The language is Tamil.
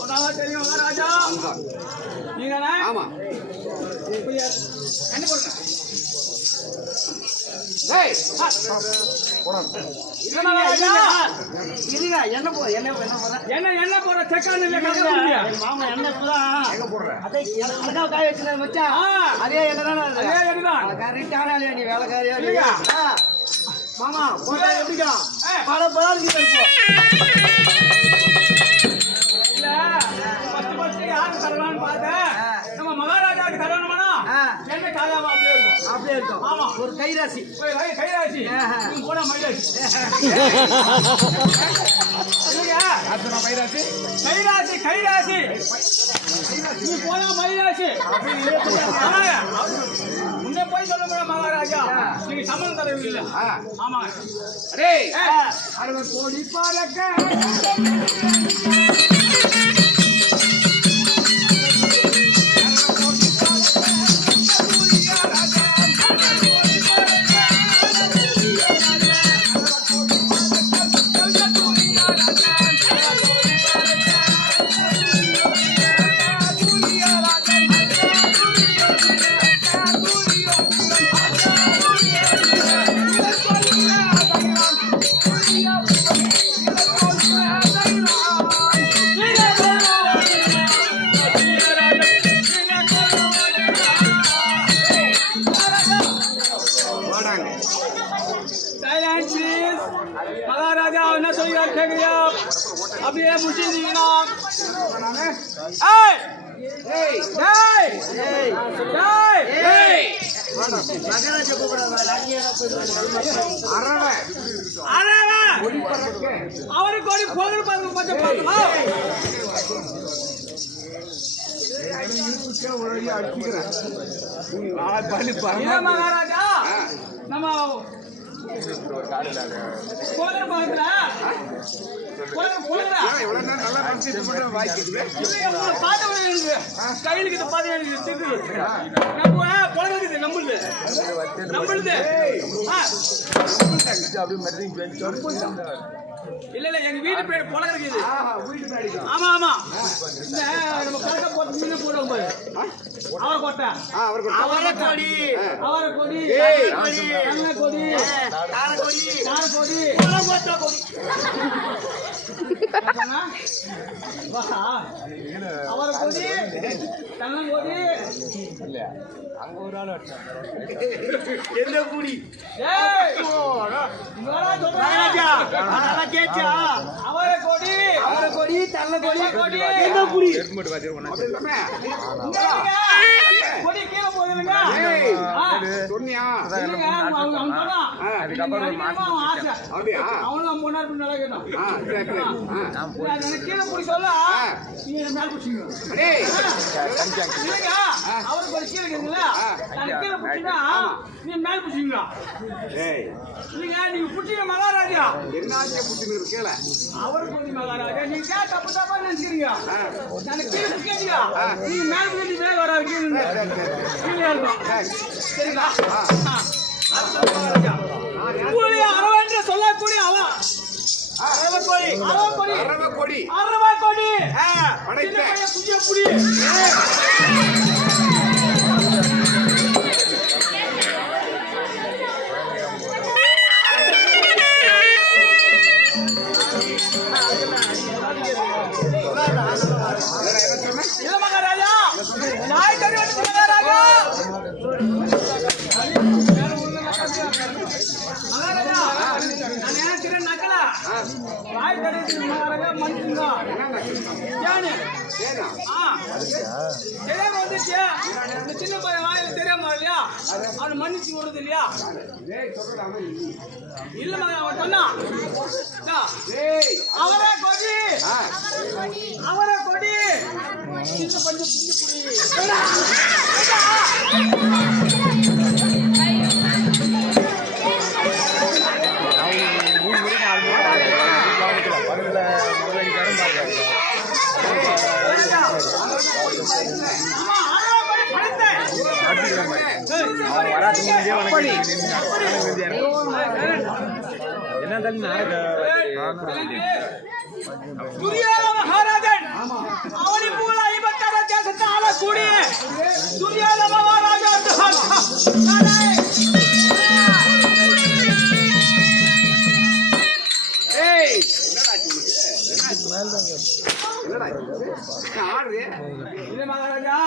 மகாராஜன் மகாராஜா நீங்க ஆமா என்ன போடுற என்ன போற மாமா என்ன காய வச்சு அதே கரெக்டான நீ வேலைக்காரியா மாமா எப்படிக்கா பல படம் யாரு தரலான்னு பார்த்தேன் நம்ம மகாராஜாவுக்கு தரணுமானா என்ன காலாமா அப்படியே இருக்கும் ஆமா ஒரு கைராசி போனா மைராசி கைராசி நீ போனா மைராசி முன்ன போய் சொல்ல கூட மகாராஜா நீங்க சம்மந்தம் தரவு இல்ல ஆமா அரே 60 கோடி பாலக்க மகாராஜா என்ன சொல்கிறார் கேக்குறியா அப்படியே முடிச்சிருந்தீங்கன்னா அவருக்கு ஒரு பொருள் மகாராஜா நம்ம இல்ல எங்க வீட்டு பேரு பொலக இருக்குது ஆமா ஆமா நம்ம கலக்க போட்டு மீன் போடுவோம் பாரு அவரை கொடி கண்ண கொடி கார கொடி அவரை கொடி கண்ண கொடி அங்க ஒரு ஆள் என்ன கூடி அவரை கொடி தள்ள கொடி என்ன கூடி கொடி கீழே போகுதுங்க அவனும் முன்னாடி நடக்கணும் கீழே பிடி சொல்ல மேல் பிடிச்சிங்க அவருக்கு ஒரு கீழே இருக்குங்களா கீழே பிடிச்சினா நீ மேல் பிடிச்சிங்களா நீங்க பிடிச்சிங்க மகாராஜா என்ன கேள அவருக்கு கொஞ்சம் மகாராஜா நீங்க தப்பு தப்பா நினைக்கிறீங்க நான் கீழே பிடிக்காதீங்க நீங்க மேல் பிடிச்சி மேல் வர கீழே சரிங்களா அரவன்று சொல்லக்கூடிய அவன் அரவக்கொடி புடி மகாராஜா நாய் கறி மகாராஜா மகாராஜா நான் நினைக்கிறேன் நக்கலா வாய் தடவை மகாராஜா மனுஷங்க ஏன்னு தெரியாம வந்துச்சு இந்த சின்ன பையன் வாயில தெரியாம இல்லையா அவனை மன்னிச்சு விடுறது இல்லையா இல்ல மகன் அவன் சொன்னான் அவரே கொடி அவரே கொடி சின்ன கொஞ்சம் மகாராஜன் அவனை போல 56 தேசத்தை ஆளக்கூடிய துரியோதன மகாராஜா மகாராஜா